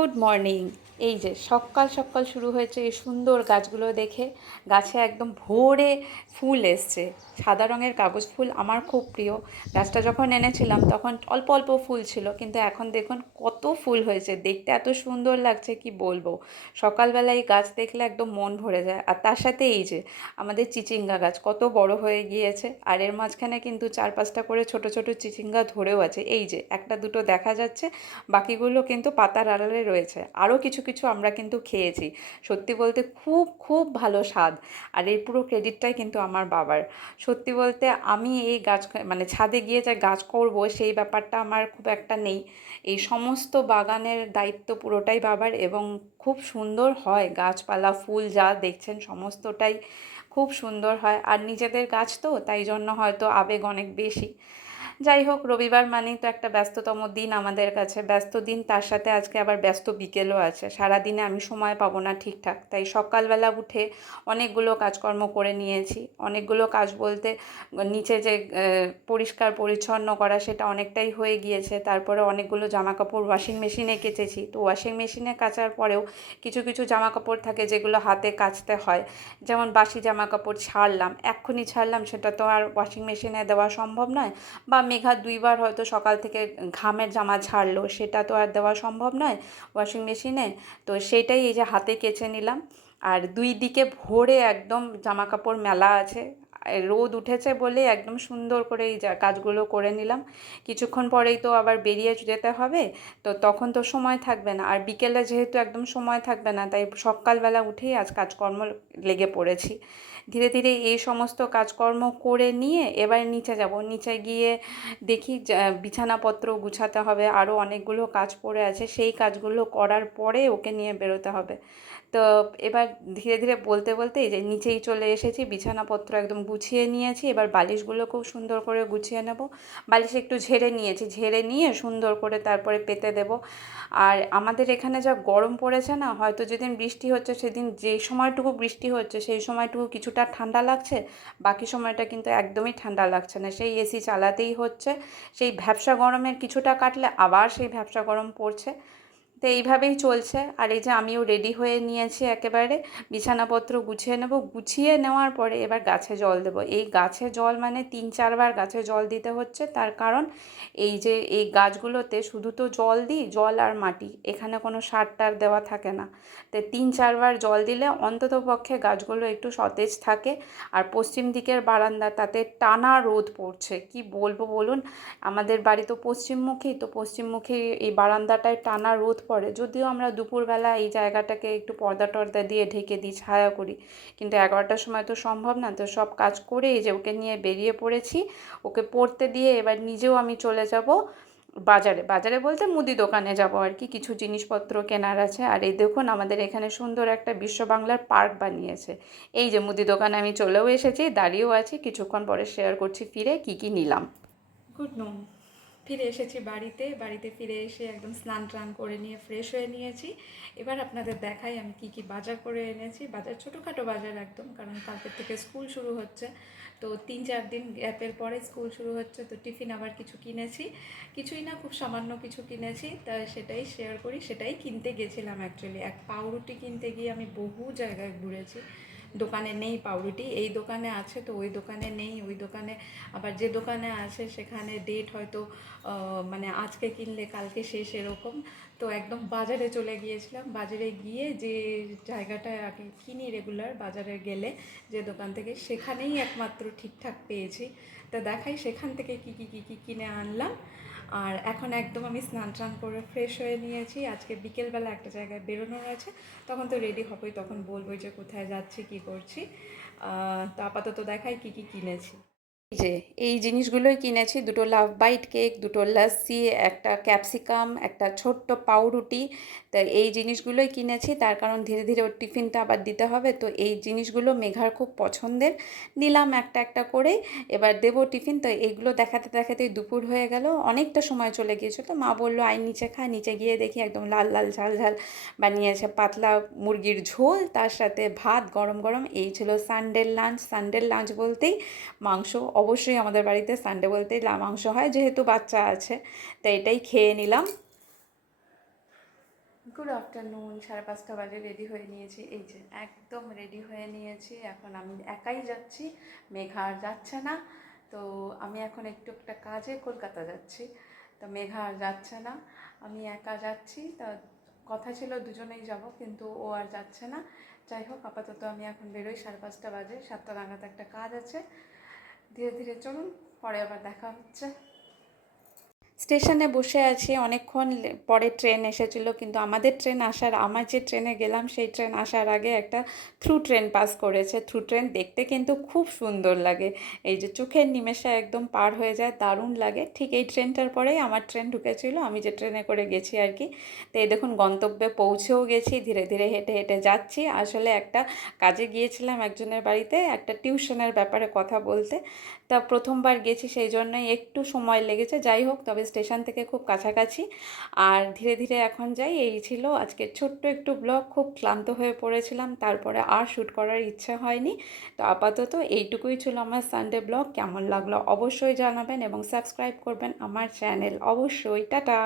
Good morning. এই যে সকাল সকাল শুরু হয়েছে এই সুন্দর গাছগুলো দেখে। গাছে একদম ভরে ফুল এসছে, সাদা রঙের কাগজ ফুল আমার খুব প্রিয়। গাছটা যখন এনেছিলাম তখন অল্প অল্প ফুল ছিল, কিন্তু এখন দেখুন কত ফুল হয়েছে, দেখতে এত সুন্দর লাগছে কি বলবো। সকালবেলা এই গাছ দেখলে একদম মন ভরে যায়। আর তার সাথে এই যে আমাদের চিচিঙ্গা গাছ কত বড় হয়ে গিয়েছে, আর এর মাঝখানে কিন্তু 4-5টা করে ছোট ছোট চিচিঙ্গা ধরেও আছে। এই যে একটা দুটো দেখা যাচ্ছে, বাকিগুলো কিন্তু পাতার আড়ালে রয়েছে। আরও কিছু কিছু আমরা কিন্তু খেয়েছি। সত্যি বলতে খুব খুব ভালো স্বাদ। আর এর পুরো ক্রেডিটটাই কিন্তু আমার বাবার। সত্যি বলতে আমি এই গাছ মানে ছাদে গিয়ে যে গাছ করব সেই ব্যাপারটা আমার খুব একটা নেই। এই সমস্ত বাগানের দায়িত্ব পুরোটাই বাবার, এবং খুব সুন্দর হয় গাছপালা, ফুল যা দেখছেন সমস্তটাই খুব সুন্দর হয়। আর নিজেদের গাছ তো তাই জন্য হয়তো আবেগ অনেক বেশি। যাই হোক, রবিবার মানেই তো একটা ব্যস্ততম দিন আমাদের কাছে, ব্যস্ত দিন, তার সাথে আজকে আবার ব্যস্ত বিকেলও আছে। সারাদিনে আমি সময় পাবো না ঠিকঠাক, তাই সকালবেলা উঠে অনেকগুলো কাজকর্ম করে নিয়েছি। অনেকগুলো কাজ বলতে নিচে যে পরিষ্কার পরিচ্ছন্ন করা সেটা অনেকটাই হয়ে গিয়েছে। তারপরে অনেকগুলো জামাকাপড় ওয়াশিং মেশিনে কেচেছি। তো ওয়াশিং মেশিনে কাচার পরেও কিছু কিছু জামাকাপড় থাকে যেগুলো হাতে কাচতে হয়। যেমন বাসি জামাকাপড় ছাড়লাম, এক্ষুনি ছাড়লাম, সেটা তো আর ওয়াশিং মেশিনে দেওয়া সম্ভব নয়। বা মেঘা দুইবার হয়তো সকাল থেকে ঘামের জামা ছাড়লো, সেটা তো আর দেওয়া সম্ভব নয় ওয়াশিং মেশিনে। তো সেটাই এই যে হাতে কেচে নিলাম। আর দুই দিকে ভরে একদম জামা কাপড় মেলা আছে। রোদ উঠেছে বলে একদম সুন্দর করে এই কাজগুলো করে নিলাম। কিছুক্ষণ পরেই তো আবার বেরিয়ে যেতে হবে, তো তখন তো সময় থাকবে না। আর বিকেলে যেহেতু একদম সময় থাকবে না, তাই সকালবেলা উঠেই আজ কাজকর্ম লেগে পড়েছি। ধীরে ধীরে এই সমস্ত কাজকর্ম করে নিয়ে এবার নিচে যাব। নিচে গিয়ে দেখি বিছানাপত্র গুছাতে হবে, আরও অনেকগুলো কাজ পড়ে আছে, সেই কাজগুলো করার পরে ওকে নিয়ে বেরোতে হবে। তো এবার ধীরে ধীরে বলতে বলতে এই যে নিচেই চলে এসেছি, বিছানাপত্র একদম গুছিয়ে নিয়েছি। এবার বালিশগুলো খুব সুন্দর করে গুছিয়ে নেব। বালিশ একটু ঝেড়ে নিয়েছি, ঝেড়ে নিয়ে সুন্দর করে তারপরে পেতে দেব। আর আমাদের এখানে যা গরম পড়েছে না, হয়তো যেদিন বৃষ্টি হচ্ছে সেদিন যে সময়টুকু বৃষ্টি হচ্ছে সেই সময়টুকু কিছুটা ঠান্ডা লাগছে, বাকি সময়টা কিন্তু একদমই ঠান্ডা লাগছে না। সেই এসি চালাতেই হচ্ছে। সেই ভ্যাপসা গরমের কিছুটা কাটলে আবার সেই ভ্যাপসা গরম পড়ছে। তো এইভাবেই চলছে। আর এই যে আমিও রেডি হয়ে নিয়েছি একেবারে, বিছানাপত্র গুছিয়ে নেব। গুছিয়ে নেওয়ার পরে এবার গাছে জল দেব। এই গাছে জল মানে 3-4 বার গাছে জল দিতে হচ্ছে। তার কারণ এই যে এই গাছগুলোতে শুধু তো জল দিই, জল আর মাটি, এখানে কোনো সার টার দেওয়া থাকে না। তো 3-4 বার জল দিলে অন্ততপক্ষে গাছগুলো একটু সতেজ থাকে। আর পশ্চিম দিকের বারান্দা, তাতে টানা রোদ পড়ছে, কি বলবো বলুন। আমাদের বাড়ি তো পশ্চিমমুখী, তো পশ্চিমমুখী এই বারান্দাটায় টানা রোদ পড়ে। যদিও আমরা দুপুরবেলা এই জায়গাটাকে একটু পর্দা টর্দা দিয়ে ঢেকে দিই, ছায়া করি, কিন্তু 11টার সময় তো সম্ভব না। তো সব কাজ করে এই যে ওকে নিয়ে বেরিয়ে পড়েছি। ওকে পড়তে দিয়ে এবার নিজেও আমি চলে যাব বাজারে। বাজারে বলতে মুদি দোকানে যাব আর কি, কিছু জিনিসপত্র কেনার আছে। আর এই দেখুন আমাদের এখানে সুন্দর একটা বিশ্ব বাংলার পার্ক বানিয়েছে। এই যে মুদি দোকানে আমি চলেও এসেছি, দাঁড়িয়েও আছি। কিছুক্ষণ পরে শেয়ার করছি ফিরে কি কি নিলাম। গুড নুন, ফিরে এসেছি বাড়িতে। বাড়িতে ফিরে এসে একদম স্নান টান করে নিয়ে ফ্রেশ হয়ে নিয়েছি। এবার আপনাদের দেখাই আমি কি কি বাজার করে এনেছি। বাজার ছোটোখাটো বাজার একদম, কারণ কালকের থেকে স্কুল শুরু হচ্ছে। তো 3-4 দিন গ্যাপের পরে স্কুল শুরু হচ্ছে, তো টিফিন আবার কিছু কিনেছি। কিছুই না, খুব সামান্য কিছু কিনেছি, তা সেটাই শেয়ার করি। সেটাই কিনতে গেছিলাম অ্যাকচুয়ালি। এক পাউরুটি কিনতে গিয়ে আমি বহু জায়গায় ঘুরেছি, দোকানে নেই পাউরুটি। এই দোকানে আছে তো ওই দোকানে নেই, ওই দোকানে আবার যে দোকানে আছে সেখানে ডেট হয়তো মানে আজকে কিনলে কালকে শেষ, এরকম। তো একদম বাজারে চলে গিয়েছিলাম। বাজারে গিয়ে যে জায়গাটায় আগে কিনি রেগুলার, বাজারে গেলে যে দোকান থেকে, সেখানেই একমাত্র ঠিকঠাক পেয়েছি। তা দেখাই সেখান থেকে কী কিনে আনলাম। আর এখন একদম আমি স্নান টান করে ফ্রেশ হয়ে নিয়েছি। আজকে বিকেলবেলা একটা জায়গায় বেরোনোর আছে, তখন তো রেডি হবই, তখন বলবো যে কোথায় যাচ্ছি কী করছি। তো আপাতত দেখাই কী কী কিনেছি। এই যে এই জিনিসগুলোই কিনেছি, দুটো লাভ বাইট কেক, দুটো লস্যি, একটা ক্যাপসিকাম, একটা ছোট্ট পাউরুটি। তো এই জিনিসগুলোই কিনেছি, তার কারণ ধীরে ধীরে ওর টিফিনটা আবার দিতে হবে। তো এই জিনিসগুলো মেঘার খুব পছন্দের, নিলাম একটা একটা করে। এবার দেবো টিফিন। তো এইগুলো দেখাতে দেখাতেই দুপুর হয়ে গেল, অনেকটা সময় চলে গিয়েছিল। তো মা বললো আয় নিচে খা। নিচে গিয়ে দেখি একদম লাল লাল ঝাল ঝাল বানিয়েছে পাতলা মুরগির ঝোল, তার সাথে ভাত গরম গরম। এই ছিল সানডের লাঞ্চ। সানডের লাঞ্চ বলতেই মাংস, অবশ্যই আমাদের বাড়িতে সানডে বলতেই মাংস হয়, যেহেতু বাচ্চা আছে। তো এটাই খেয়ে নিলাম। গুড আফটারনুন, 5:30 বাজে। রেডি হয়ে নিয়েছি, এই যে একদম রেডি হয়ে নিয়েছি। এখন আমি একাই যাচ্ছি, মেঘা আর যাচ্ছে না। তো আমি এখন একটু একটা কাজে কলকাতা যাচ্ছি, তো মেঘা আর যাচ্ছে না, আমি একা যাচ্ছি। তা কথা ছিল দুজনেই যাব, কিন্তু ও আর যাচ্ছে না। যাই হোক, আপাতত আমি এখন বেরোই, 5:30 বাজে, 7টা নাগাদ একটা কাজ আছে। ধীরে ধীরে চলুন, পরে আবার দেখা হচ্ছে। স্টেশনে বসে আছি অনেকক্ষণ, পরে ট্রেন এসেছিল, কিন্তু আমার যে ট্রেনে গেলাম সেই ট্রেন আসার আগে একটা থ্রু ট্রেন পাস করেছে। থ্রু ট্রেন দেখতে কিন্তু খুব সুন্দর লাগে, এই যে চোখের নিমেষে একদম পার হয়ে যায়, দারুণ লাগে। ঠিক এই ট্রেনটার পরেই আমার ট্রেন ঢুকেছিল, আমি যে ট্রেনে করে গেছি আর কি। তো এই দেখুন, গন্তব্যে পৌঁছেও গেছি, ধীরে ধীরে হেঁটে হেঁটে যাচ্ছি। আসলে একটা কাজে গিয়েছিলাম একজনের বাড়িতে, একটা টিউশনের ব্যাপারে কথা বলতে। তা প্রথমবার গেছি, সেই জন্যই একটু সময় লেগেছে। যাই হোক, তবে স্টেশন থেকে খুব কাছাকাছি। আর ধীরে ধীরে এখন যাই। এই ছিল আজকের ছোট্ট একটু ব্লগ। খুব ক্লান্ত হয়ে পড়েছিলাম, তারপরে আর শ্যুট করার ইচ্ছা হয়নি। তো আপাতত এইটুকুই ছিল আমার সানডে ব্লগ। কেমন লাগলো অবশ্যই জানাবেন এবং সাবস্ক্রাইব করবেন আমার চ্যানেল অবশ্যই। টাটা।